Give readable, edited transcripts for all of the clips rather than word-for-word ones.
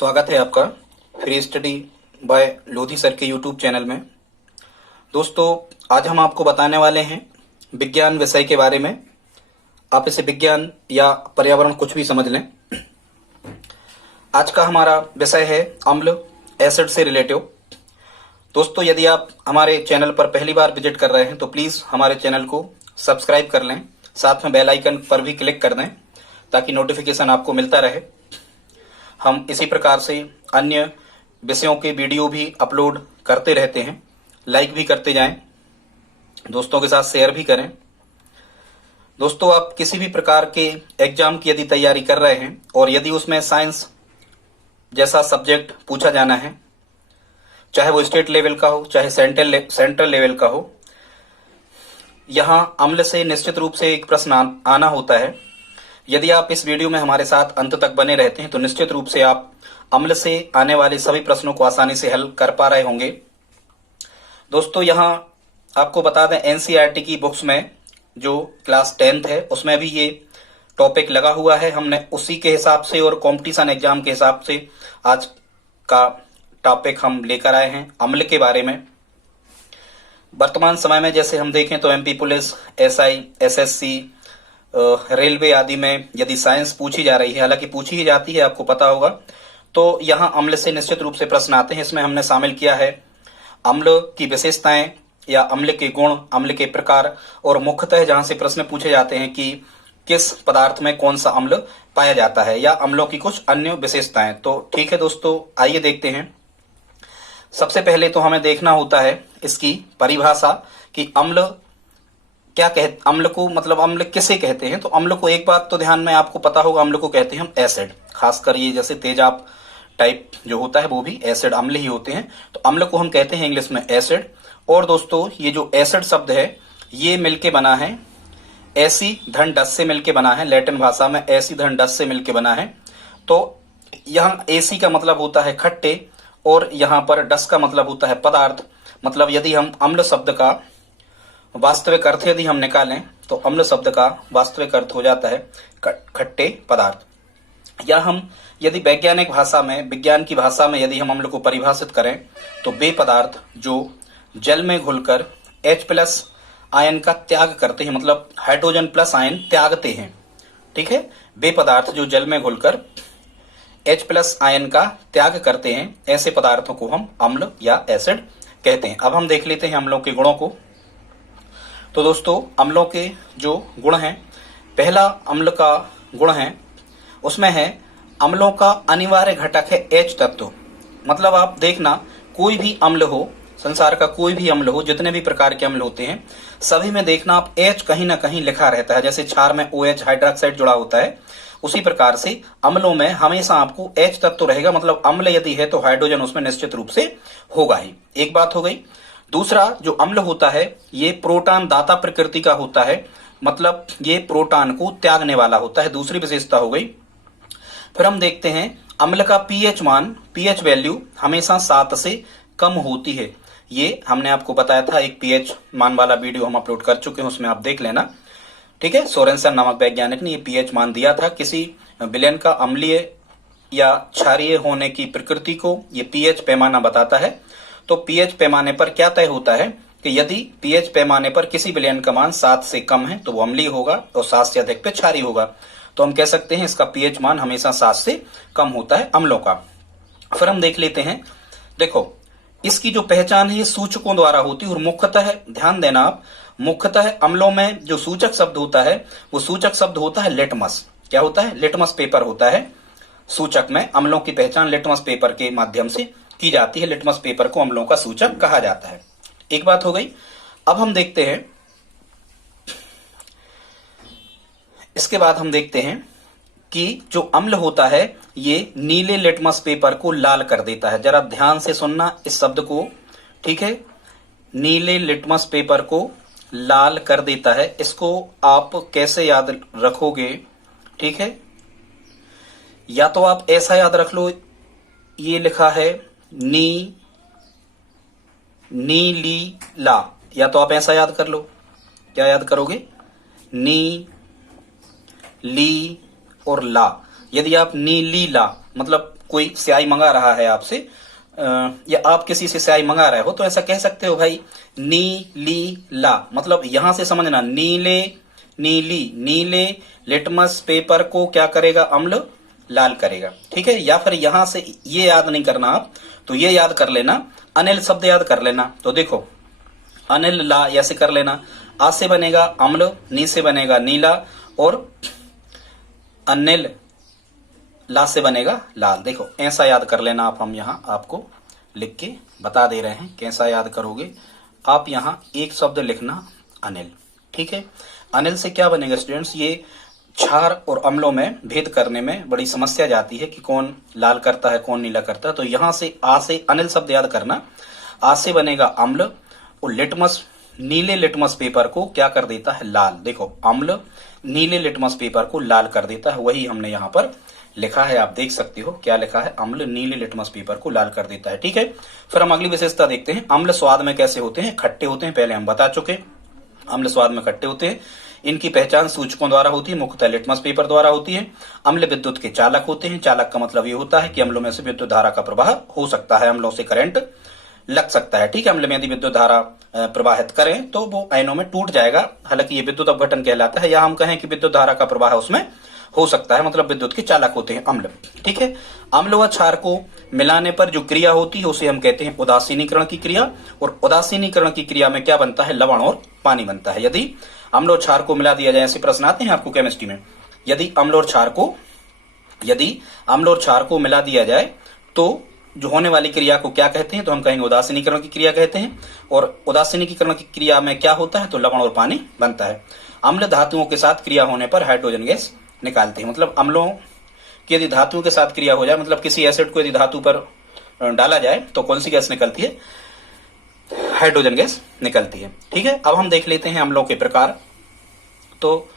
स्वागत है आपका free study bye Lodhi sir के यूट्यूब चैनल में। दोस्तों, आज हम आपको बताने वाले हैं विज्ञान विषय के बारे में। आप इसे विज्ञान या पर्यावरण कुछ भी समझ लें। आज का हमारा विषय है अम्ल, एसिड से रिलेटिव। दोस्तों, यदि आप हमारे चैनल पर पहली बार विजिट कर रहे हैं तो प्लीज़ हमारे चैनल को सब्सक्राइब कर लें, साथ में बेल आइकन पर भी क्लिक कर दें ताकि नोटिफिकेशन आपको मिलता रहे। हम इसी प्रकार से अन्य विषयों के वीडियो भी अपलोड करते रहते हैं। लाइक भी करते जाएं, दोस्तों के साथ शेयर भी करें। दोस्तों, आप किसी भी प्रकार के एग्जाम की यदि तैयारी कर रहे हैं और यदि उसमें साइंस जैसा सब्जेक्ट पूछा जाना है, चाहे वो स्टेट लेवल का हो चाहे सेंट्रल लेवल का हो, यहाँ अम्ल से निश्चित रूप से एक प्रश्न आना होता है। यदि आप इस वीडियो में हमारे साथ अंत तक बने रहते हैं तो निश्चित रूप से आप अम्ल से आने वाले सभी प्रश्नों को आसानी से हल कर पा रहे होंगे। दोस्तों, यहाँ आपको बता दें, एनसीईआरटी की बुक्स में जो क्लास 10th है उसमें भी ये टॉपिक लगा हुआ है। हमने उसी के हिसाब से और कंपटीशन एग्जाम के हिसाब से आज का टॉपिक हम लेकर आए हैं अम्ल के बारे में। वर्तमान समय में जैसे हम देखें तो MP police, SI, SSC, railway आदि में यदि साइंस पूछी जा रही है, हालांकि पूछी ही जाती है, आपको पता होगा, तो यहाँ अम्ल से निश्चित रूप से प्रश्न आते हैं। इसमें हमने शामिल किया है अम्ल की विशेषताएं या अम्ल के गुण, अम्ल के प्रकार, और मुख्यतः जहां से प्रश्न पूछे जाते हैं कि किस पदार्थ में कौन सा अम्ल पाया जाता है या अम्लों की कुछ अन्य विशेषताएं। तो ठीक है दोस्तों, आइए देखते हैं। सबसे पहले तो हमें देखना होता है इसकी परिभाषा कि अम्ल क्या कहते, अम्ल को मतलब अम्ल किसे कहते हैं। तो अम्ल को एक बात तो ध्यान में आपको पता होगा, अम्ल को कहते हैं हम एसिड। खासकर ये जैसे तेजाब टाइप जो होता है वो भी एसिड अम्ल ही होते हैं। तो अम्ल को हम कहते हैं इंग्लिश में एसिड। और दोस्तों, ये जो एसिड शब्द है ये मिलके बना है एसी धन डस से मिलके बना है। लैटिन भाषा में एसी धन डस से मिलके बना है। तो यहाँ एसी का मतलब होता है खट्टे और यहाँ पर डस का मतलब होता है पदार्थ। मतलब यदि हम अम्ल शब्द का वास्तविक अर्थ यदि हम निकालें तो अम्ल शब्द का वास्तविक अर्थ हो जाता है खट्टे पदार्थ। या हम यदि वैज्ञानिक भाषा में, विज्ञान की भाषा में यदि हम अम्ल को परिभाषित करें तो वे पदार्थ जो जल में घुलकर H+ आयन का त्याग करते हैं, मतलब हाइड्रोजन प्लस आयन त्यागते हैं। ठीक है, वे पदार्थ जो जल में घुलकर H+ आयन का त्याग करते हैं, ऐसे पदार्थों को हम अम्ल या एसिड कहते हैं। अब हम देख लेते हैं अम्लों के गुणों को। तो दोस्तों, अम्लों के जो गुण हैं, पहला अम्ल का गुण है उसमें है अम्लों का अनिवार्य घटक है H तत्व। मतलब आप देखना, कोई भी अम्ल हो, संसार का कोई भी अम्ल हो, जितने भी प्रकार के अम्ल होते हैं सभी में देखना आप H कहीं ना कहीं लिखा रहता है। जैसे क्षार में OH हाइड्रोक्साइड जुड़ा होता है, उसी प्रकार से अम्लों में हमेशा आपको H तत्व रहेगा। मतलब अम्ल यदि है तो हाइड्रोजन उसमें निश्चित रूप से होगा ही। एक बात हो गई। दूसरा जो अम्ल होता है ये प्रोटॉन दाता प्रकृति का होता है, मतलब ये प्रोटॉन को त्यागने वाला होता है। दूसरी विशेषता हो गई। फिर हम देखते हैं अम्ल का पीएच मान, पीएच वैल्यू हमेशा 7 से कम होती है। ये हमने आपको बताया था, एक पीएच मान वाला वीडियो हम अपलोड कर चुके हैं, उसमें आप देख लेना। ठीक है, सोरेनसन नामक वैज्ञानिक ने ये पीएच मान दिया था। किसी विलयन का अम्लीय या क्षारीय होने की प्रकृति को ये पीएच पैमाना बताता है। तो पीएच पैमाने पर क्या तय होता है कि यदि पीएच पैमाने पर किसी विलयन का मान 7 से कम है तो वो अम्लीय होगा और 7 से अधिक पे क्षारीय होगा। तो हम कह सकते हैं इसका पीएच मान हमेशा 7 से कम होता है अम्लों का। फिर हम देख लेते हैं, देखो इसकी जो पहचान है ये सूचकों द्वारा होती है। और मुख्यतः ध्यान देना आप, मुख्यतः अम्लों में जो सूचक शब्द होता है वो सूचक शब्द होता है लिटमस। क्या होता है? लिटमस पेपर होता है। सूचक में अम्लों की पहचान लिटमस पेपर के माध्यम से की जाती है। लिटमस पेपर को अम्लों का सूचक कहा जाता है। एक बात हो गई। अब हम देखते हैं, इसके बाद हम देखते हैं कि जो अम्ल होता है ये नीले लिटमस पेपर को लाल कर देता है। जरा ध्यान से सुनना इस शब्द को, ठीक है? नीले लिटमस पेपर को लाल कर देता है। इसको आप कैसे याद रखोगे? ठीक है, या तो आप ऐसा याद रख लो, ये लिखा है नीली ला, या तो आप ऐसा याद कर लो। क्या याद करोगे? नी ली और ला। यदि आप नीली ला मतलब कोई स्याही मंगा रहा है आपसे, या आप किसी से स्याही मंगा रहे हो, तो ऐसा कह सकते हो भाई नी ली ला, मतलब यहां से समझना नीले नीली नीले लिटमस पेपर को क्या करेगा, अम्ल लाल करेगा। ठीक है, या फिर यहां से ये याद नहीं करना आप, तो ये याद कर लेना, अनिल शब्द याद कर लेना। तो देखो अनिल ला ऐसे कर लेना, आ से बनेगा अम्ल, नी से बनेगा नीला, और अनिल ला से बनेगा लाल। देखो ऐसा याद कर लेना आप, हम यहाँ आपको लिख के बता दे रहे हैं कैसा याद करोगे। आप यहाँ एक शब्द लिखना अनिल। ठीक है, अनिल से क्या बनेगा स्टूडेंट्स, ये क्षार और अम्लों में भेद करने में बड़ी समस्या जाती है कि कौन लाल करता है कौन नीला करता है। तो यहां से आ से अनिल शब्द याद करना, आ से बनेगा अम्ल, और लिटमस नीले लिटमस पेपर को क्या कर देता है, लाल। देखो अम्ल नीले लिटमस पेपर को लाल कर देता है, वही हमने यहाँ पर लिखा है, आप देख सकते हो क्या लिखा है, अम्ल नीले लिटमस पेपर को लाल कर देता है। ठीक है, फिर हम अगली विशेषता देखते हैं। अम्ल स्वाद में कैसे होते हैं, खट्टे होते हैं, पहले हम बता चुके, अम्ल स्वाद में खट्टे होते हैं। इनकी पहचान सूचकों द्वारा होती है, मुख्यतः लिटमस पेपर द्वारा होती है। अम्ल विद्युत के चालक होते हैं। चालक का मतलब ये होता है कि अम्लों में से विद्युत धारा का प्रवाह हो सकता है, अम्लों से करंट लग सकता है। ठीक है, अम्ल में यदि विद्युत धारा प्रवाहित करें तो वो आयनों में टूट जाएगा, हालांकि ये विद्युत अपघटन कहलाता है, या हम कहें कि विद्युत धारा का प्रवाह उसमें हो सकता है, मतलब विद्युत के चालक होते हैं अम्ल। ठीक है, अम्ल व क्षार को मिलाने पर जो क्रिया होती है उसे हम कहते हैं उदासीनीकरण की क्रिया, और उदासीनीकरण की क्रिया में क्या बनता है, लवण और पानी बनता है। यदि अम्ल और क्षार को मिला दिया जाए, ऐसे प्रश्न आते हैं आपको केमिस्ट्री में, यदि अम्ल और क्षार को मिला दिया जाए तो जो होने वाली क्रिया को क्या कहते हैं, तो हम कहेंगे उदासीनीकरण की क्रिया कहते हैं। और उदासीनीकरण की क्रिया में क्या होता है, तो लवण और पानी बनता है। अम्ल धातुओं के साथ क्रिया होने पर हाइड्रोजन गैस निकालते हैं, मतलब अम्लों की यदि धातुओं के साथ क्रिया हो जाए, मतलब किसी एसिड को यदि धातु पर डाला जाए तो कौन सी गैस निकलती है, हाइड्रोजन गैस निकलती है। ठीक है, अब हम देख लेते हैं अम्लों के प्रकार। तो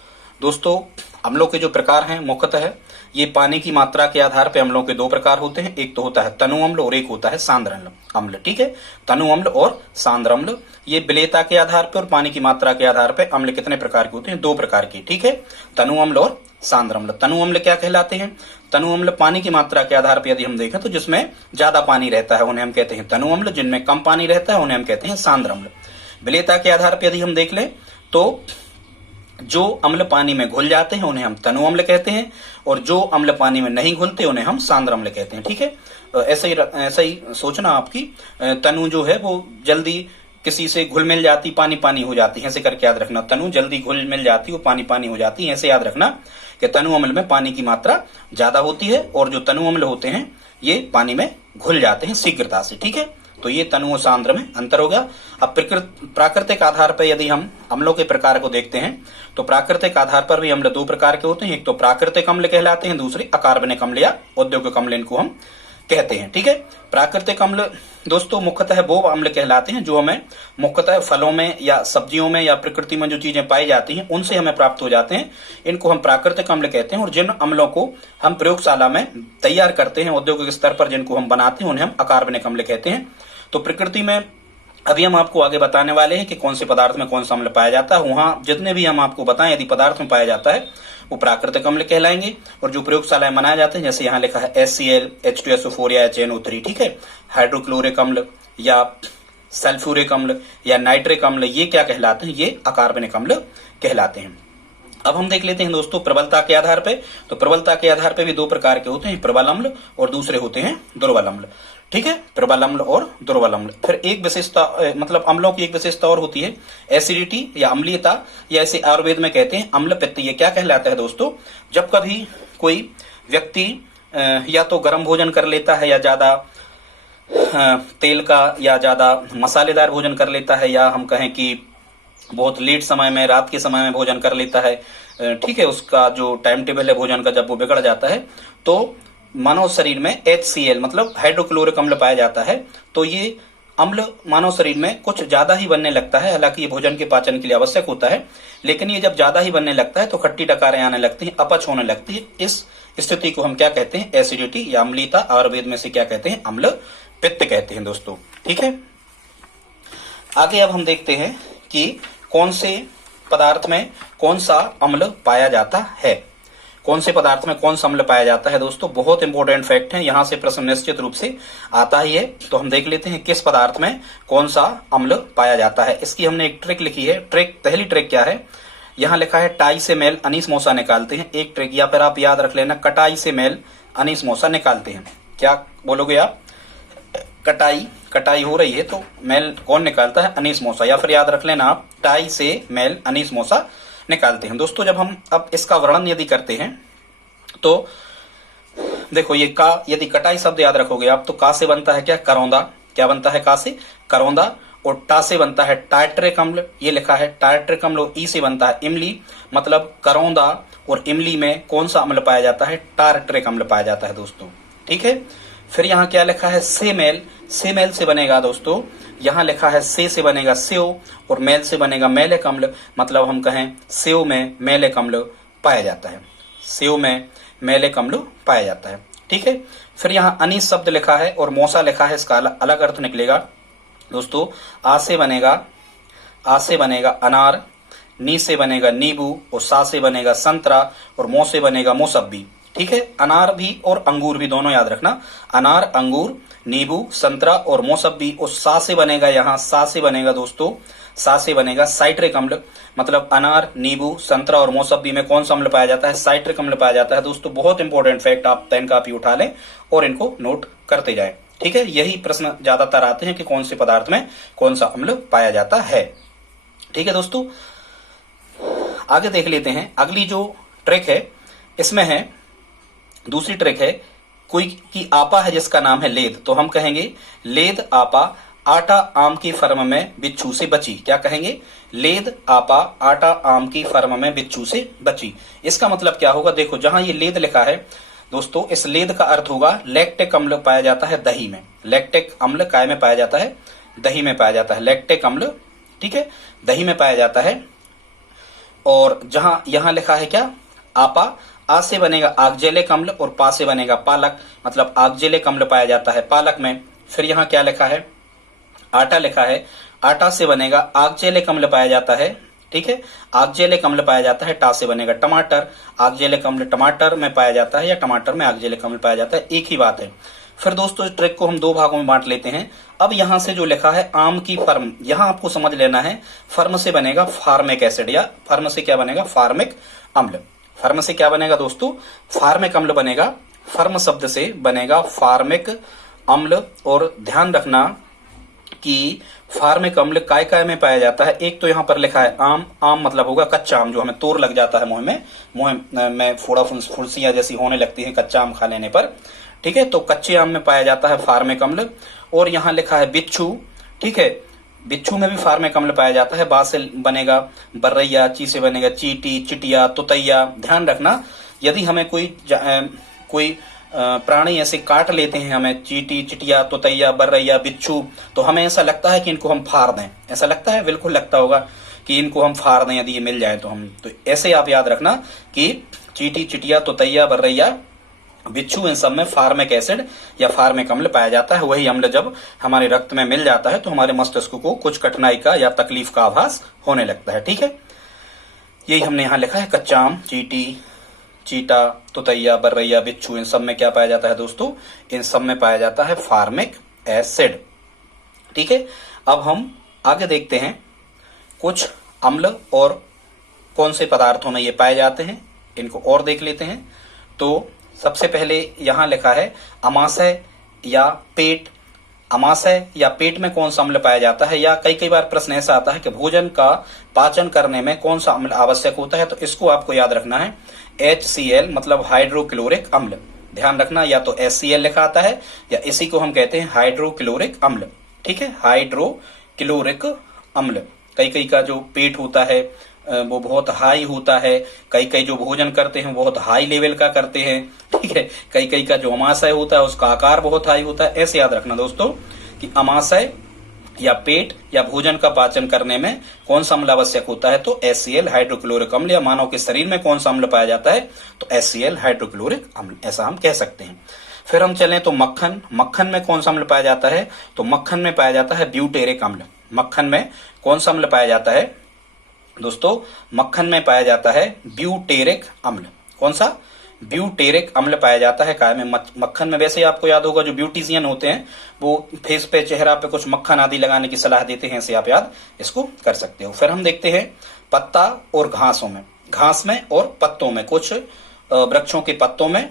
दोस्तों अम्लों के जो प्रकार हैं मुख्यतः ये पानी की मात्रा के आधार पर अम्लों के दो प्रकार होते हैं, एक तो होता है तनु अम्ल और एक होता है सांद्र अम्ल। ठीक है, तनु अम्ल और सांद्र अम्ल, ये विलेयता के आधार पर और पानी की मात्रा के आधार पर अम्ल कितने प्रकार के होते हैं, दो प्रकार के। ठीक है, तनु अम्ल और सांद्र अम्ल। तनु अम्ल क्या कहलाते हैं, तनु अम्ल पानी की मात्रा के आधार पर यदि हम देखें तो जिसमें ज्यादा पानी रहता है उन्हें हम कहते हैं तनु अम्ल, जिनमें कम पानी रहता है उन्हें हम कहते हैं सांद्र अम्ल। विलेयता के आधार पर यदि हम देख लें तो जो अम्ल पानी में घुल जाते हैं उन्हें हम तनु अम्ल कहते हैं, और जो अम्ल पानी में नहीं घुलते उन्हें हम सांद्र अम्ल कहते हैं। ठीक है, ऐसा ही सोचना आपकी, तनु जो है वो जल्दी किसी से घुल मिल जाती, पानी पानी हो जाती है, ऐसे करके याद रखना, तनु जल्दी घुल मिल जाती वो पानी पानी हो जाती है, ऐसे याद रखना कि तनु अम्ल में पानी की मात्रा ज्यादा होती है और जो तनु अम्ल होते हैं ये पानी में घुल जाते हैं शीघ्रता से। ठीक है, तो ये तनु और सांद्र में अंतर होगा। अब प्राकृतिक आधार पर यदि हम अम्लों के प्रकार को देखते हैं तो प्राकृतिक आधार पर भी अम्ल दो प्रकार के होते हैं, एक तो प्राकृतिक अम्ल कहलाते हैं, दूसरे अकार्बनिक अम्ल या औद्योगिक अम्ल इनको हम कहते हैं। ठीक है, प्राकृतिक अम्ल दोस्तों मुख्यतः वो अम्ल कहलाते हैं जो हमें मुख्यतः फलों में या सब्जियों में या प्रकृति में जो चीजें पाई जाती हैं उनसे हमें प्राप्त हो जाते हैं, इनको हम प्राकृतिक अम्ल कहते हैं। और जिन अम्लों को हम प्रयोगशाला में तैयार करते हैं, औद्योगिक स्तर पर जिनको हम बनाते हैं, उन्हें हम अकार्बनिक अम्ल कहते हैं। तो प्रकृति में अभी हम आपको आगे बताने वाले हैं कि कौन से पदार्थ में कौन सा अम्ल पाया जाता है, वहां जितने भी हम आपको बताएं यदि पदार्थ में पाया जाता है वो प्राकृतिक अम्ल कहलाएंगे। और जो प्रयोगशालाएं बनाए जाते हैं, जैसे यहाँ लिखा है HCl, H2SO4 या HNO3, ठीक है, हाइड्रोक्लोरिक अम्ल या सल्फ्यूरिक अम्ल या नाइट्रिक अम्ल, ये क्या कहलाते हैं, ये अकार्बनिक अम्ल कहलाते हैं। अब हम देख लेते हैं दोस्तों प्रबलता के आधार पे। तो प्रबलता के आधार पे भी दो प्रकार के होते हैं, प्रबल अम्ल और दूसरे होते हैं दुर्बल अम्ल। ठीक है, प्रबल अम्ल और दुर्बल अम्ल। फिर एक विशेषता मतलब अम्लों की एक विशेषता और होती है एसिडिटी या अम्लीयता, या ऐसे आयुर्वेद में कहते हैं अम्ल पित्त। ये क्या कहलाता है दोस्तों, जब कभी कोई व्यक्ति या तो गर्म भोजन कर लेता है या ज्यादा तेल का या ज्यादा मसालेदार भोजन कर लेता है, या हम कहें कि बहुत लेट समय में रात के समय में भोजन कर लेता है, ठीक है, उसका जो टाइम टेबल है भोजन का जब वो बिगड़ जाता है, तो मानव शरीर में HCl मतलब हाइड्रोक्लोरिक अम्ल पाया जाता है। तो ये अम्ल मानव शरीर में कुछ ज्यादा ही बनने लगता है, हालांकि ये भोजन के पाचन के लिए आवश्यक होता है, लेकिन ये जब ज्यादा ही बनने लगता है तो खट्टी डकारें आने लगती हैं, अपच होने लगती है। इस स्थिति को हम क्या कहते हैं, एसिडिटी या अम्लीयता। आयुर्वेद में से क्या कहते हैं, अम्ल पित्त कहते हैं दोस्तों। ठीक है, आगे अब हम देखते हैं कि कौन से पदार्थ में कौन सा अम्ल पाया जाता है। कौन से पदार्थ में कौन सा अम्ल पाया जाता है दोस्तों, बहुत इंपॉर्टेंट फैक्ट है, यहां से प्रश्न निश्चित रूप से आता ही है। तो हम देख लेते हैं किस पदार्थ में कौन सा अम्ल पाया जाता है। इसकी हमने एक ट्रिक लिखी है। पहली ट्रिक क्या है, यहां लिखा है टाई से मैल अनीस मौसा निकालते हैं। एक ट्रिक, या फिर आप याद रख लेना कटाई से मैल अनीस मौसा निकालते हैं। क्या बोलोगे आप, कटाई हो रही है तो मैल कौन निकालता है, अनीस मौसा। या फिर याद रख लेना आप टाई से मैल अनीस मौसा निकालते हैं। दोस्तों जब हम अब इसका वर्णन यदि करते हैं तो देखो ये का, यदि कटाई शब्द याद रखोगे आप तो का से बनता है क्या, करौंदा। क्या बनता है, का से करौंदा। और टा से बनता है टार्ट्रिक अम्ल, ये लिखा है टार्ट्रिक अम्ल। और ई से बनता है इमली, मतलब करौंदा और इमली में कौन सा अम्ल पाया जाता है, टार्ट्रिक अम्ल पाया जाता है दोस्तों। ठीक है, फिर यहाँ क्या लिखा है, सेमेल। सेमेल से बनेगा दोस्तों, यहाँ लिखा है से बनेगा सेव और मेल से बनेगा मैलिक अम्ल, मतलब हम कहें सेव में मैलिक अम्ल पाया जाता है। सेव में मैलिक अम्ल पाया जाता है। ठीक है, फिर यहाँ अनीस शब्द लिखा है और मौसा लिखा है, इसका अलग अर्थ निकलेगा दोस्तों। आ से बनेगा अनार, नी से बनेगा नींबू और सा से बनेगा संतरा और मौ से बनेगा मौसब्बी। ठीक है, अनार भी और अंगूर भी दोनों याद रखना, अनार, अंगूर, नींबू, संतरा और मौसब्बी। और सा से बनेगा, यहाँ सा से बनेगा दोस्तों, सा से बनेगा साइट्रिक अम्ल, मतलब अनार, नींबू, संतरा और मौसब्बी में कौन सा अम्ल पाया जाता है, साइट्रिक अम्ल पाया जाता है दोस्तों। बहुत इंपॉर्टेंट फैक्ट, आप पेन कापी उठा लें और इनको नोट करते जाएं। ठीक है, यही प्रश्न ज्यादातर आते हैं कि कौन से पदार्थ में कौन सा अम्ल पाया जाता है। ठीक है दोस्तों, आगे देख लेते हैं। अगली जो ट्रिक है इसमें है, दूसरी ट्रिक है, कोई की आपा है जिसका नाम है लेद, तो हम कहेंगे लेद आपा आटा आम की फर्म में बिच्छू से बची। क्या कहेंगे, लेद आपा आटा आम की फर्म में बिच्छू से बची। इसका मतलब क्या होगा, देखो जहां ये लेद लिखा है दोस्तों, इस लेद का अर्थ होगा लैक्टिक अम्ल पाया जाता है दही में। लैक्टिक अम्ल काय में पाया जाता है, दही में पाया जाता है लैक्टिक अम्ल। ठीक है, दही में पाया जाता है। और जहां यहां लिखा है क्या, आपा, आ से बनेगा आगजेलिक अम्ल और पा से बनेगा पालक, मतलब आगजेलिक अम्ल पाया जाता है पालक में। फिर यहाँ क्या लिखा है, आटा लिखा है, आटा से बनेगा आगजेलिक अम्ल पाया जाता है। ठीक है, आगजेलिक अम्ल पाया जाता है। टा से बनेगा टमाटर, आगजेलिक अम्ल टमाटर में पाया जाता है या टमाटर में आगजेलिक अम्ल पाया जाता है, एक ही बात है। फिर दोस्तों इस ट्रिक को हम दो भागों में बांट लेते हैं। अब यहां से जो लिखा है आम की फर्म, यहां आपको समझ लेना है फर्म से बनेगा फार्मिक एसिड, या फर्म से क्या बनेगा, फार्मिक अम्ल। फर्म से क्या बनेगा दोस्तों, फार्मिक अम्ल बनेगा। फर्म शब्द से बनेगा फार्मिक अम्ल। और ध्यान रखना कि फार्मिक अम्ल काय काय में पाया जाता है। एक तो यहाँ पर लिखा है आम, आम मतलब होगा कच्चा आम, जो हमें तोड़ लग जाता है मुंह में फोड़ा फुंसियां जैसी होने लगती है कच्चा आम खा लेने पर। ठीक है, तो कच्चे आम में पाया जाता है फार्मिक अम्ल। और यहाँ लिखा है बिच्छू। ठीक है, बिच्छू में भी फार्मिक अम्ल पाया जाता है। बा से बनेगा बर्रैया, ची से बनेगा चीटी, चिटिया, तुतैया। ध्यान रखना, यदि हमें कोई प्राणी ऐसे काट लेते हैं, हमें चीटी, चिटिया, तुतैया, बर्रैया, बिच्छू, तो हमें ऐसा लगता है कि इनको हम फाड़ दें। ऐसा लगता है, बिल्कुल लगता होगा कि इनको हम फाड़ दें यदि ये मिल जाए तो हम। तो ऐसे आप याद रखना कि चीटी, चिटिया, तुतैया, बर्रैया, बिच्छू, इन सब में फार्मिक एसिड या फार्मिक अम्ल पाया जाता है। वही अम्ल जब हमारे रक्त में मिल जाता है तो हमारे मस्तिष्क को कुछ कठिनाई का या तकलीफ का आभास होने लगता है। ठीक है, यही हमने यहाँ लिखा है, कच्चा आम, चीटी, चीटा, तुतैया, बर्रैया, बिच्छू, इन सब में क्या पाया जाता है दोस्तों, इन सब में पाया जाता है फार्मिक एसिड। ठीक है, अब हम आगे देखते हैं कुछ अम्ल और कौन से पदार्थों में ये पाए जाते हैं, इनको और देख लेते हैं। तो सबसे पहले यहां लिखा है अमाशय या पेट। अमाशय या पेट में कौन सा अम्ल पाया जाता है, या कई बार प्रश्न ऐसा आता है कि भोजन का पाचन करने में कौन सा अम्ल आवश्यक होता है, तो इसको आपको याद रखना है HCl, मतलब हाइड्रोक्लोरिक अम्ल। ध्यान रखना, या तो HCl लिखा आता है या इसी को हम कहते हैं हाइड्रोक्लोरिक अम्ल। ठीक है, हाइड्रोक्लोरिक अम्ल। कई का जो पेट होता है वो बहुत हाई होता है, कई जो भोजन करते हैं बहुत हाई लेवल का करते हैं। ठीक है, कई का जो अमाशय होता है उसका आकार बहुत हाई होता है। ऐसे याद रखना दोस्तों कि अमाशय या पेट या भोजन का पाचन करने में कौन सा अम्ल आवश्यक होता है, तो HCl, हाइड्रोक्लोरिक अम्ल। या मानव के शरीर में कौन सा अम्ल पाया जाता है, तो HCl, हाइड्रोक्लोरिक अम्ल, ऐसा हम कह सकते हैं। फिर हम चलें तो मक्खन। मक्खन में कौन सा अम्ल पाया जाता है, तो मक्खन में पाया जाता है ब्यूटेरिक अम्ल। मक्खन में कौन सा अम्ल पाया जाता है दोस्तों, मक्खन में पाया जाता है ब्यूटेरिक अम्ल। कौन सा? ब्यूटेरिक अम्ल पाया जाता है काय में, मक्खन में। वैसे आपको याद होगा जो ब्यूटिशियन होते हैं वो फेस पे, चेहरा पे कुछ मक्खन आदि लगाने की सलाह देते हैं, ऐसे आप याद इसको कर सकते हो। फिर हम देखते हैं पत्ता और घासों में, घास में और पत्तों में, कुछ वृक्षों के पत्तों में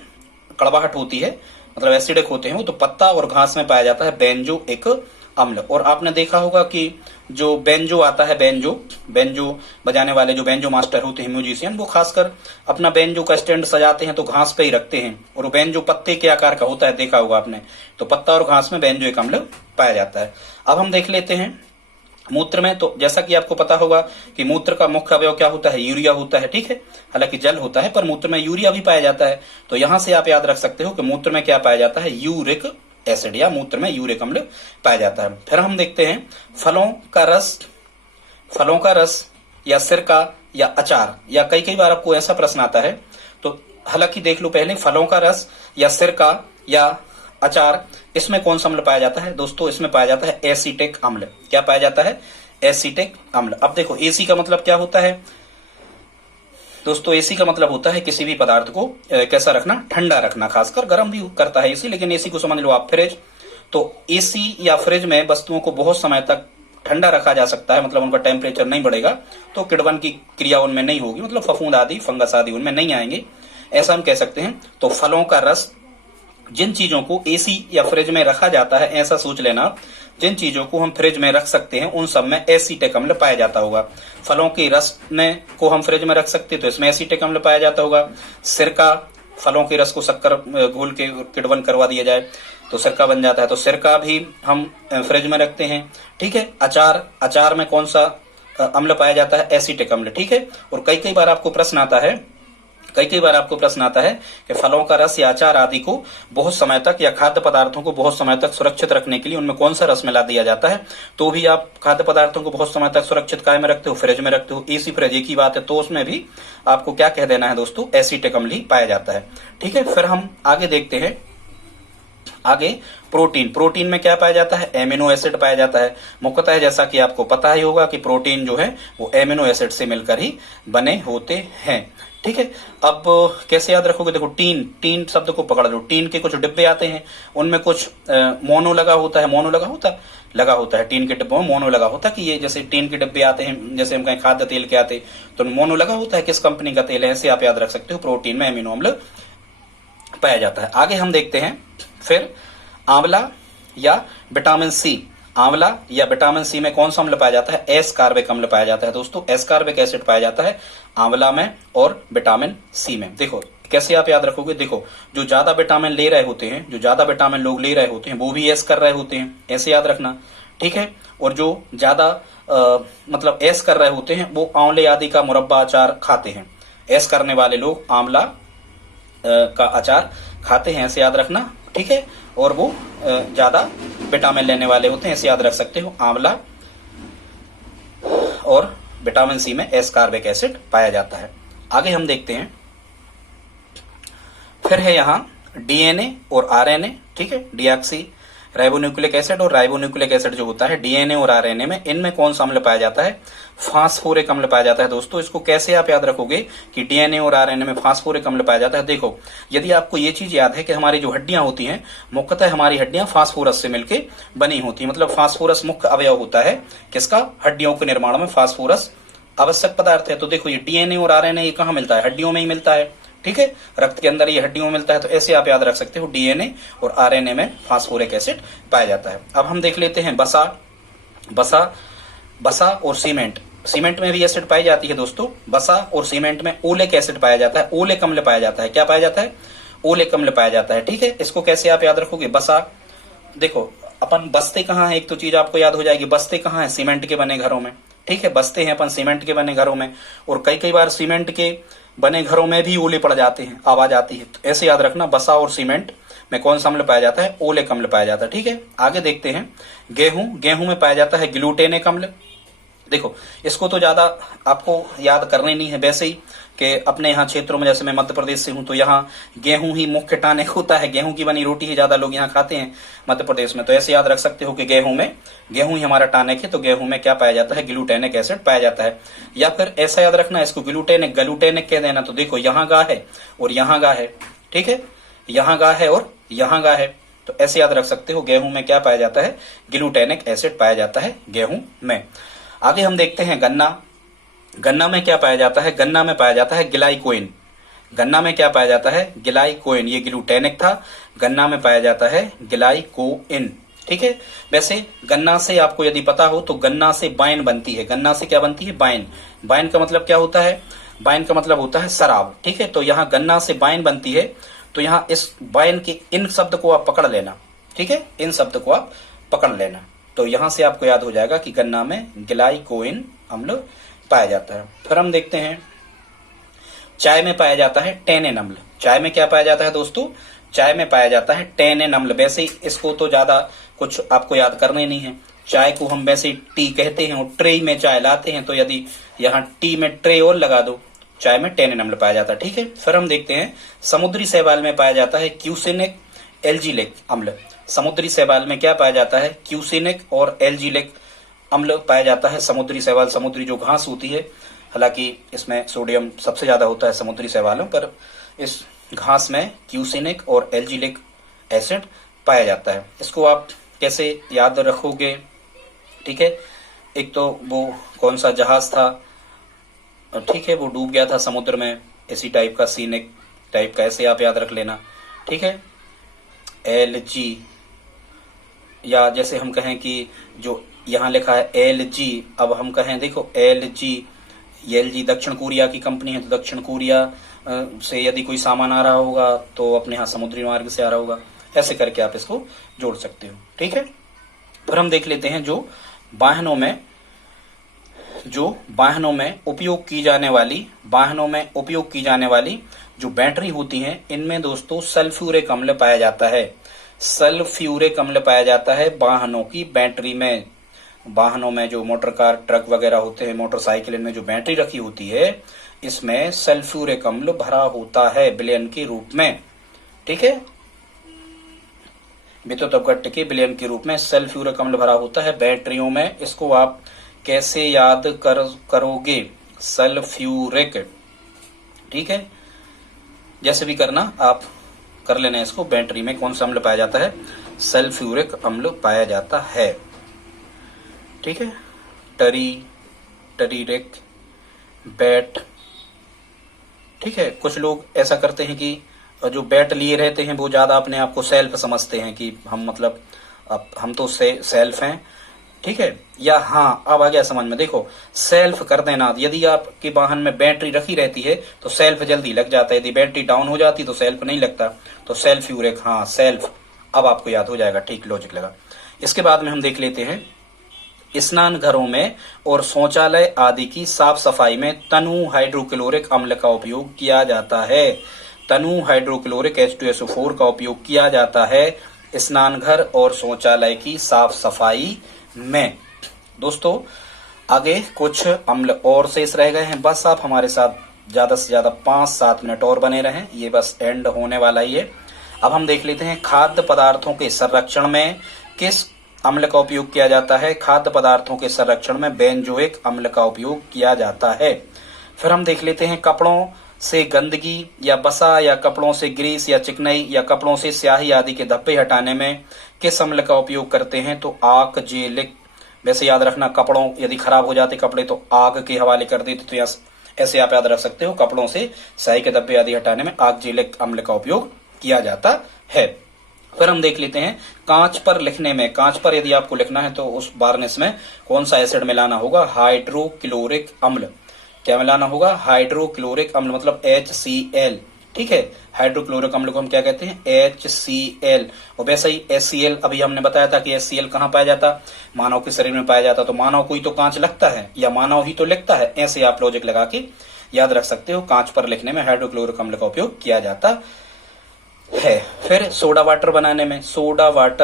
कड़वाहट होती है, मतलब एसिडिक होते हैं वो, तो पत्ता और घास में पाया जाता है बेंजोइक अम्ल। और आपने देखा होगा कि जो बेंजो आता है, बेंजो बजाने वाले जो बेंजो मास्टर होते हैं, म्यूजिशियन, वो खासकर अपना बेंजो का स्टैंड सजाते हैं तो घास पे ही रखते हैं, और वो बेंजो पत्ते के आकार का होता है, देखा होगा आपने। तो पत्ता और घास में बेंजोइक अम्ल पाया जाता है। अब हम देख लेते हैं मूत्र में। तो जैसा कि आपको पता होगा कि मूत्र का मुख्य अवयव क्या होता है? यूरिया होता है, ठीक है। हालांकि जल होता है पर मूत्र में यूरिया भी पाया जाता है। तो यहां से आप याद रख सकते हो कि मूत्र में क्या पाया जाता है? यूरिक एसिड, या मूत्र में यूरिक अम्ल पाया जाता है। फिर हम देखते हैं फलों का रस या सिरका या अचार, या कई बार आपको ऐसा प्रश्न आता है। तो हालांकि देख लो पहले, फलों का रस या सिरका या अचार, इसमें कौन सा अम्ल पाया जाता है? दोस्तों इसमें पाया जाता है एसीटिक अम्ल। क्या पाया जाता है? एसीटिक अम्ल। अब देखो एसी का मतलब क्या होता है दोस्तों? एसी का मतलब होता है किसी भी पदार्थ को कैसा रखना? ठंडा रखना। खासकर गर्म भी करता है एसी, लेकिन एसी को समझ लो आप फ्रिज। तो एसी या फ्रिज में वस्तुओं को बहुत समय तक ठंडा रखा जा सकता है, मतलब उनका टेम्परेचर नहीं बढ़ेगा, तो किण्वन की क्रिया उनमें नहीं होगी, मतलब फफूंद आदि, फंगस आदि उनमें नहीं आएंगे, ऐसा हम कह सकते हैं। तो फलों का रस, जिन चीजों को एसी या फ्रिज में रखा जाता है, ऐसा सोच लेना, जिन चीजों को हम फ्रिज में रख सकते हैं उन सब में एसीटिक अम्ल पाया जाता होगा। फलों के रस में को हम फ्रिज में रख सकते हैं तो इसमें एसीटिक अम्ल पाया जाता होगा। सिरका, फलों के रस को शक्कर घोल के किण्वन करवा दिया जाए तो सिरका बन जाता है, तो सिरका भी हम फ्रिज में रखते हैं, ठीक है। अचार में कौन सा अम्ल पाया जाता है? एसीटिक अम्ल, ठीक है। और कई बार आपको प्रश्न आता है कि फलों का रस या अचार आदि को बहुत समय तक, या खाद्य पदार्थों को बहुत समय तक सुरक्षित रखने के लिए उनमें कौन सा रस मिला दिया जाता है? तो भी आप खाद्य पदार्थों को बहुत समय तक सुरक्षित काय में रखते हो? फ्रिज में रखते हो। एसी फ्रिज एक ही बात है, तो उसमें भी आपको क्या कह देना है दोस्तों? एसीटिक अम्ल ही पाया जाता है, ठीक है। फिर हम आगे देखते हैं, आगे प्रोटीन में क्या पाया जाता है? एमिनो एसिड पाया जाता है। मुख्यतः जैसा कि आपको पता ही होगा कि प्रोटीन जो है वो एमिनो एसिड से मिलकर ही बने होते हैं, ठीक है। अब कैसे याद रखोगे? देखो टीन शब्द को पकड़ लो। टीन के कुछ डिब्बे आते हैं, उनमें कुछ मोनो लगा होता है, टीन के डिब्बों में मोनो लगा होता है, कि ये जैसे टीन के डिब्बे आते हैं, जैसे हम कहें खाद्य तेल के आते, तो मोनो लगा होता है किस कंपनी का तेल है, ऐसे आप याद रख सकते हो। प्रोटीन में एमिनो अम्ल पाया जाता है। आगे हम देखते हैं फिर आंवला या विटामिन सी में कौन सा अम्ल पाया जाता है? एस्कार्बिक अम्ल पाया जाता है दोस्तों। एस्कार्बिक एसिड पाया जाता है आंवला में और विटामिन सी में। देखो कैसे आप याद रखोगे? देखो जो ज्यादा विटामिन ले रहे होते हैं, जो ज्यादा विटामिन लोग ले रहे होते हैं वो भी एस कर रहे होते हैं, ऐसे याद रखना, ठीक है। और जो ज्यादा मतलब एस कर रहे होते हैं वो आंवले आदि का मुरब्बा अचार खाते हैं। एस करने वाले लोग आंवला का अचार खाते हैं, ऐसे याद रखना, ठीक है। और वो ज्यादा विटामिन लेने वाले होते हैं, ऐसे याद रख सकते हो। आंवला और विटामिन सी में एस्कार्बिक एसिड पाया जाता है। आगे हम देखते हैं, फिर है यहाँ डीएनए और आरएनए, ठीक है। डीऑक्सी राइबोन्यूक्लिक एसिड और राइबोन्यूक्लिक एसिड जो होता है डीएनए और आरएनए में, इनमें कौन सा अम्ल पाया जाता है? फास्फोरिक अम्ल पाया जाता है दोस्तों। इसको कैसे आप याद रखोगे कि डीएनए और आरएनए में फास्फोरिक अम्ल पाया जाता है? देखो यदि आपको ये चीज याद है कि हमारी जो हड्डियां होती हैं, मुख्यतः हमारी हड्डियां फास्फोरस से मिलकर बनी होती है, मतलब फास्फोरस मुख्य अवयव होता है किसका? हड्डियों के निर्माण में फास्फोरस आवश्यक पदार्थ है। तो देखो ये डीएनए और आरएनए ये कहाँ मिलता है? हड्डियों में ही मिलता है, ठीक है। रक्त के अंदर ये हड्डियों में मिलता है, तो ऐसे आप याद रख सकते हो डीएनए और आरएनए में फास्फोरिक एसिड पाया जाता है। अब हम देख लेते हैं बसा और सीमेंट में भी एसिड पाई जाती है दोस्तों। बसा और सीमेंट में ओलिक एसिड पाया जाता है, ओलिक अम्ल पाया जाता है। क्या पाया जाता है? ओलिक अम्ल पाया जाता है, ठीक है। इसको कैसे आप याद रखोगे? बसा, देखो अपन बसते कहाँ है, एक तो चीज आपको याद हो जाएगी, बसते कहाँ है? सीमेंट के बने घरों में, ठीक है। बसते हैं अपन सीमेंट के बने घरों में, और कई बार सीमेंट के बने घरों में भी ओले पड़ जाते हैं, आवाज आती है, तो ऐसे याद रखना बसा और सीमेंट में कौन सा अम्ल पाया जाता है? ओलिक अम्ल पाया जाता है, ठीक है। आगे देखते हैं गेहूं में पाया जाता है ग्लूटेनिक अम्ल। देखो इसको तो ज्यादा आपको याद करने नहीं है, वैसे ही कि अपने यहाँ क्षेत्रों में, जैसे मैं मध्य प्रदेश से हूँ तो यहाँ गेहूं ही मुख्य टानिक होता है, गेहूं की बनी रोटी ही ज्यादा लोग यहाँ खाते हैं मध्य प्रदेश में। तो ऐसे याद रख सकते हो कि गेहूं ही हमारा टानिक है, तो गेहूं में क्या पाया जाता है, ग्लूटेनिक एसिड पाया जाता है। या फिर ऐसा याद रखना, इसको ग्लूटेनिक गलूटेनिक कह देना। तो देखो यहाँ गा है और यहाँ गा है, ठीक है, यहाँ गा है और यहाँ गा है, तो ऐसे याद रख सकते हो गेहूं में क्या पाया जाता है, ग्लूटेनिक एसिड पाया जाता है गेहूं में। आगे हम देखते हैं गन्ना। गन्ना में क्या पाया जाता है, गन्ना में पाया जाता है ग्लाइकोइन। गन्ना में क्या पाया जाता है, ग्लाइकोइन। ये ग्लूटेनिक था, गन्ना में पाया जाता है ग्लाइकोइन, ठीक है। वैसे गन्ना से आपको यदि पता हो तो गन्ना से वाइन बनती है। गन्ना से क्या बनती है, वाइन। वाइन का मतलब क्या होता है, वाइन का मतलब होता है शराब, ठीक है। तो यहाँ गन्ना से वाइन बनती है, तो यहाँ इस वाइन के इन शब्द को आप पकड़ लेना, ठीक है, इन शब्द को आप पकड़ लेना। तो यहां से आपको याद हो जाएगा कि गन्ना में ग्लाइकोइन अम्ल पाया जाता है। फिर हम देखते हैं चाय में पाया जाता है टेनिन अम्ल। चाय में क्या पाया जाता है दोस्तों, चाय में पाया जाता है टेनिन अम्ल। वैसे इसको तो ज्यादा कुछ आपको याद करना ही नहीं है। चाय को हम वैसे टी कहते हैं और ट्रे में चाय लाते हैं, तो यदि यहाँ टी में ट्रे और लगा दो, चाय में टेनिन अम्ल पाया जाता है, ठीक है। फिर हम देखते हैं समुद्री शैवाल में पाया जाता है क्यूसिनिक एल्जीलिक अम्ल। समुद्री शैवाल में क्या पाया जाता है, क्यूसिनिक और एल्जीलिक अम्ल पाया जाता है। समुद्री शैवाल, समुद्री जो घास होती है, हालांकि इसमें सोडियम सबसे ज्यादा होता है समुद्री शैवालों पर, इस घास में क्यूसिनिक और एल्जीलिक एसिड पाया जाता है। इसको आप कैसे याद रखोगे, ठीक है। एक तो वो कौन सा जहाज था, ठीक है, वो डूब गया था समुद्र में, इसी टाइप का, सीनिक टाइप का, ऐसे आप याद रख लेना, ठीक है। LG, या जैसे हम कहें कि जो यहाँ लिखा है LG, अब हम कहें देखो LG दक्षिण कोरिया की कंपनी है, तो दक्षिण कोरिया से यदि कोई सामान आ रहा होगा तो अपने यहाँ समुद्री मार्ग से आ रहा होगा, ऐसे करके आप इसको जोड़ सकते हो, ठीक है। फिर हम देख लेते हैं जो वाहनों में उपयोग की जाने वाली जो बैटरी होती हैं, इनमें दोस्तों सल्फ्यूरिक अम्ल पाया जाता है। सल्फ्यूरिक अम्ल पाया जाता है वाहनों की बैटरी में। वाहनों में जो मोटर कार, ट्रक वगैरह होते हैं, मोटरसाइकिल, इनमें जो बैटरी रखी होती है, इसमें सल्फ्यूरिक अम्ल भरा होता है विलयन के रूप में, ठीक है। विद्युत अपघट्ट के विलयन के रूप में सल्फ्यूरिक अम्ल भरा होता है बैटरियों में। इसको आप कैसे याद करोगे, सल्फ्यूरिक, ठीक है, जैसे भी करना आप कर लेना। इसको बैटरी में कौन सा अम्ल पाया जाता है, सल्फ्यूरिक अम्ल पाया जाता है, ठीक है। टरीरिक, बैट, ठीक है। कुछ लोग ऐसा करते हैं कि जो बैट लिए रहते हैं वो ज्यादा अपने आप को सेल्फ समझते हैं कि हम मतलब हम तो सेल्फ हैं, ठीक है। या हाँ, अब आ गया समझ में, देखो सेल्फ कर देना। यदि आपके वाहन में बैटरी रखी रहती है तो सेल्फ जल्दी लग जाता है, यदि बैटरी डाउन हो जाती तो सेल्फ नहीं लगता। तो सल्फ्यूरिक, हाँ सेल्फ, अब आपको याद हो जाएगा, ठीक, लॉजिक लगा। इसके बाद में हम देख लेते हैं स्नान घरों में और शौचालय आदि की साफ सफाई में तनु हाइड्रोक्लोरिक अम्ल का उपयोग किया जाता है। तनु हाइड्रोक्लोरिक H2SO4 का उपयोग किया जाता है स्नान घर और शौचालय की साफ सफाई में। दोस्तों आगे कुछ अम्ल और शेष रह गए हैं, बस आप हमारे साथ ज्यादा से ज्यादा 5-7 मिनट और बने रहें, ये बस एंड होने वाला ही है। अब हम देख लेते हैं खाद्य पदार्थों के संरक्षण में किस अम्ल का उपयोग किया जाता है। खाद्य पदार्थों के संरक्षण में बेंजोइक अम्ल का उपयोग किया जाता है। फिर हम देख लेते हैं कपड़ों से गंदगी या बसा या कपड़ों से ग्रीस या चिकनाई या कपड़ों से स्याही आदि के धब्बे हटाने में किस अम्ल का उपयोग करते हैं, तो आक्जेलिक। वैसे याद रखना, कपड़ों यदि खराब हो जाते कपड़े तो आग के हवाले कर देते, तो ऐसे आप याद रख सकते हो, कपड़ों से स्याही के धब्बे आदि हटाने में आक्जेलिक अम्ल का उपयोग किया जाता है। फिर हम देख लेते हैं कांच पर लिखने में, कांच पर यदि आपको लिखना है तो उस वार्निश में कौन सा एसिड मिलाना होगा, हाइड्रोक्लोरिक अम्ल। क्या मिलाना होगा, हाइड्रोक्लोरिक अम्ल, मतलब HCl, ठीक है। हाइड्रोक्लोरिक अम्ल को हम क्या कहते हैं, HCl। और वैसे ही HCl, अभी हमने बताया था कि HCl कहाँ पाया जाता, मानव के शरीर में पाया जाता। तो मानव को ही तो कांच लगता है या मानव ही तो लिखता है, ऐसे आप लॉजिक लगा के याद रख सकते हो। कांच पर लिखने में हाइड्रोक्लोरिक अम्ल का उपयोग किया जाता है। फिर सोडा वाटर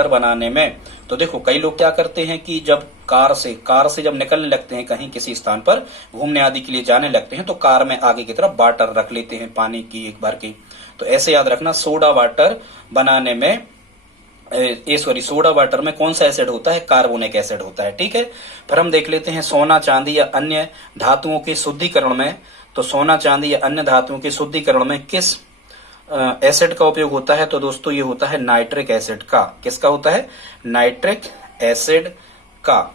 बनाने में तो देखो कई लोग क्या करते हैं कि जब कार से जब निकलने लगते हैं कहीं किसी स्थान पर घूमने आदि के लिए जाने लगते हैं तो कार में आगे की तरफ वाटर रख लेते हैं पानी की एक बार की। तो ऐसे याद रखना सोडा वाटर बनाने में सोडा वाटर में कौन सा एसिड होता है, कार्बोनिक एसिड होता है। ठीक है, फिर हम देख लेते हैं सोना चांदी या अन्य धातुओं के शुद्धिकरण में। तो सोना चांदी या अन्य धातुओं के शुद्धिकरण में किस एसिड का उपयोग होता है? तो दोस्तों ये होता है नाइट्रिक एसिड का। किसका होता है? नाइट्रिक एसिड का।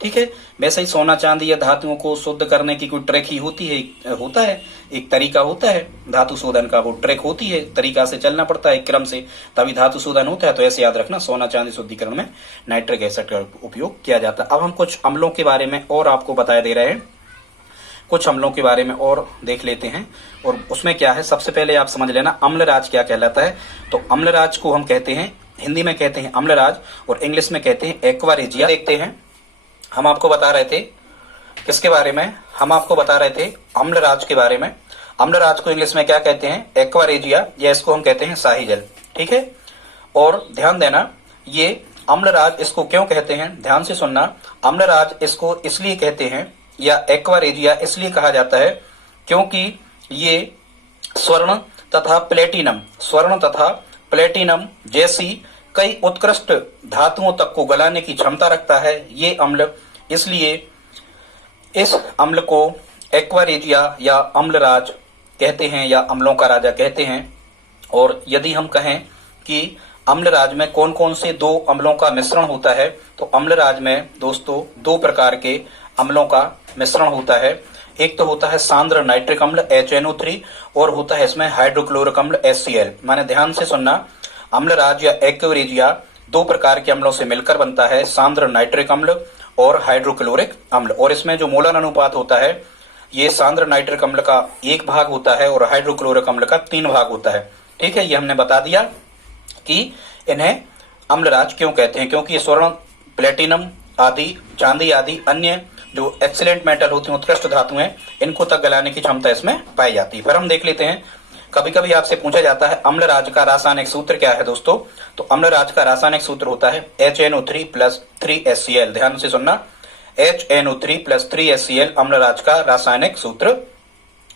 ठीक है, वैसे ही सोना चांदी या धातुओं को शुद्ध करने की कोई ट्रिक ही होता है, एक तरीका होता है धातु शोधन का, वो ट्रिक होती है, तरीका से चलना पड़ता है क्रम से, तभी धातु शोधन होता है। तो ऐसे याद रखना सोना चांदी शुद्धिकरण में नाइट्रिक एसिड का उपयोग किया जाता है। अब हम कुछ अम्लों के बारे में और आपको बताया दे रहे हैं, कुछ अम्लों के बारे में और देख लेते हैं। और उसमें क्या है, सबसे पहले आप समझ लेना अम्लराज क्या कहलाता है। तो अम्लराज को हम कहते हैं, हिंदी में कहते हैं अम्लराज और इंग्लिश में कहते हैं एक्वा रेजिया। देखते हैं, हम आपको बता रहे थे किसके बारे में, हम आपको बता रहे थे अम्लराज के बारे में। अम्लराज को इंग्लिश में क्या कहते हैं? एक्वा रेजिया, या इसको हम कहते हैं शाही जल। ठीक है, और ध्यान देना ये अम्लराज इसको क्यों कहते हैं, ध्यान से सुनना। अम्लराज इसको इसलिए कहते हैं या एक्वा रेजिया इसलिए कहा जाता है क्योंकि ये स्वर्ण तथा प्लेटिनम जैसी कई उत्कृष्ट धातुओं तक को गलाने की क्षमता रखता है ये अम्ल, इसलिए इस अम्ल को एक्वा रेजिया या अम्लराज कहते हैं या अम्लों का राजा कहते हैं। और यदि हम कहें कि अम्लराज में कौन कौन से दो अम्लों का मिश्रण होता है, तो अम्लराज में दोस्तों दो प्रकार के अम्लों का मिश्रण होता है। एक तो होता है सांद्र नाइट्रिक अम्ल HNO3 और होता है इसमें हाइड्रोक्लोरिक अम्ल HCl। माने ध्यान से सुनना, अम्लराज या एक्वा रेजिया दो प्रकार के अम्लों से मिलकर बनता है, सांद्र नाइट्रिक अम्ल और हाइड्रोक्लोरिक अम्ल। और इसमें जो मोलर अनुपात होता है ये सांद्र नाइट्रिक अम्ल का 1 भाग होता है और हाइड्रोक्लोरिक अम्ल का 3 भाग होता है। ठीक है, ये हमने बता दिया कि इन्हें अम्लराज क्यों कहते हैं, क्योंकि ये स्वर्ण प्लेटिनम आदि चांदी आदि अन्य जो एक्सीलेंट मेटल होते हैं, उत्कृष्ट धातुएं, इनको तक गलाने की क्षमता इसमें पाई जाती है। फिर हम देख लेते हैं, कभी कभी आपसे पूछा जाता है अम्लराज का रासायनिक सूत्र क्या है दोस्तों। तो अम्लराज का रासायनिक सूत्र होता है HNO3 + 3HCl। ध्यान से सुनना, HNO3 + 3HCl अम्लराज का रासायनिक सूत्र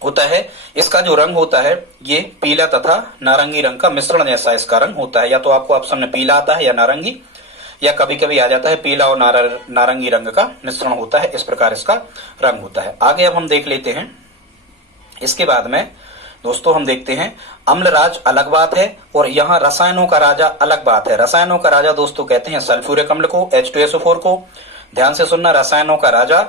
होता है। इसका जो रंग होता है ये पीला तथा नारंगी रंग का मिश्रण जैसा इसका रंग होता है। या तो आपको ऑप्शन में पीला आता है या नारंगी, या कभी कभी आ जाता है पीला और नारंगी रंग का मिश्रण होता है, इस प्रकार इसका रंग होता है। आगे अब हम देख लेते हैं, इसके बाद में दोस्तों हम देखते हैं अम्लराज अलग बात है और यहाँ रसायनों का राजा अलग बात है। रसायनों का राजा दोस्तों कहते हैं सल्फ्यूरिक अम्ल को, H2SO4 को। ध्यान से सुनना, रसायनों का राजा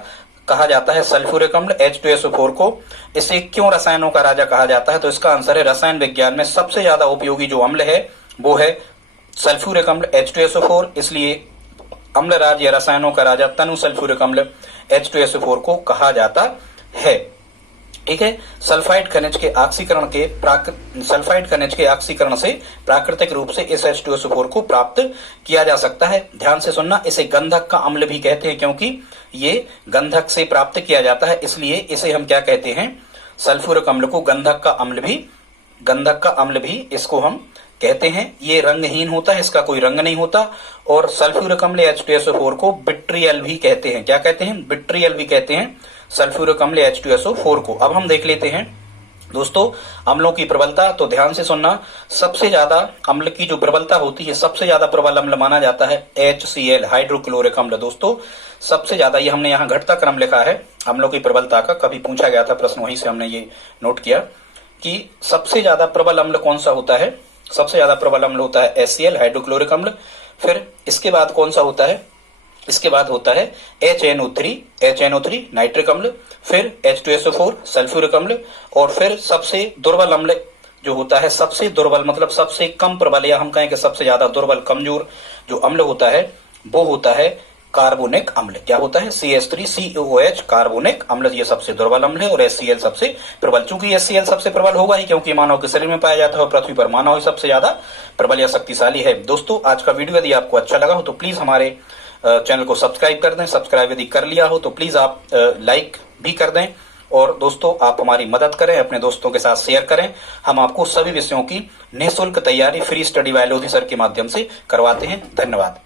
कहा जाता है सल्फ्यूरिक अम्ल H2SO4 को। इसे क्यों रसायनों का राजा कहा जाता है? तो इसका आंसर है रसायन विज्ञान में सबसे ज्यादा उपयोगी जो अम्ल है वो है सल्फ्यूरिक अम्ल H2SO4, इसलिए अम्लराज या रसायनों का राजा तनु सल्फ्यूरिक अम्ल H2SO4 को कहा जाता है। ठीक है, सल्फाइड खनिज के ऑक्सीकरण से प्राकृतिक रूप से इस H2SO4 को प्राप्त किया जा सकता है। ध्यान से सुनना, इसे गंधक का अम्ल भी कहते हैं क्योंकि ये गंधक से प्राप्त किया जाता है, इसलिए इसे हम क्या कहते हैं, सल्फ्यूरिक अम्ल को गंधक का अम्ल भी इसको हम कहते हैं। ये रंगहीन होता है, इसका कोई रंग नहीं होता। और सल्फ्यूरिक अम्ल H2SO4 को विट्रियल भी कहते हैं। क्या कहते हैं? विट्रियल भी कहते हैं सल्फ्यूरिक अम्ल H2SO4 को। अब हम देख लेते हैं दोस्तों अम्लों की प्रबलता। तो ध्यान से सुनना, सबसे ज्यादा अम्ल की जो प्रबलता होती है, सबसे ज्यादा प्रबल अम्ल माना जाता है HCl हाइड्रोक्लोरिक अम्ल। दोस्तों सबसे ज्यादा, ये हमने यहाँ घटता क्रम लिखा है अम्लों की प्रबलता का, कभी पूछा गया था प्रश्न, वहीं से हमने ये नोट किया कि सबसे ज्यादा प्रबल अम्ल कौन सा होता है। सबसे ज्यादा प्रबल अम्ल होता है HCl हाइड्रोक्लोरिक अम्ल। फिर इसके बाद कौन सा होता है? इसके बाद होता है HNO3 नाइट्रिक अम्ल, फिर H2SO4 सल्फ्यूरिक अम्ल, और फिर सबसे दुर्बल अम्ल जो होता है, सबसे दुर्बल मतलब सबसे कम प्रबल, या हम कहें कि सबसे ज्यादा दुर्बल कमजोर जो अम्ल होता है वो होता है कार्बोनिक अम्ल। क्या होता है? CH3COOH कार्बोनिक अम्ल, ये सबसे दुर्बल अम्ल है। और HCl सबसे प्रबल, चूंकि HCl सबसे प्रबल होगा ही क्योंकि मानव के शरीर में पाया जाता है और पृथ्वी पर मानव ही सबसे ज्यादा प्रबल या शक्तिशाली है। दोस्तों आज का वीडियो यदि आपको अच्छा लगा हो तो प्लीज हमारे चैनल को सब्सक्राइब कर दें। सब्सक्राइब यदि कर लिया हो तो प्लीज आप लाइक भी कर दें और दोस्तों आप हमारी मदद करें, अपने दोस्तों के साथ शेयर करें। हम आपको सभी विषयों की निःशुल्क तैयारी free study bye Lodhi sir के माध्यम से करवाते हैं। धन्यवाद।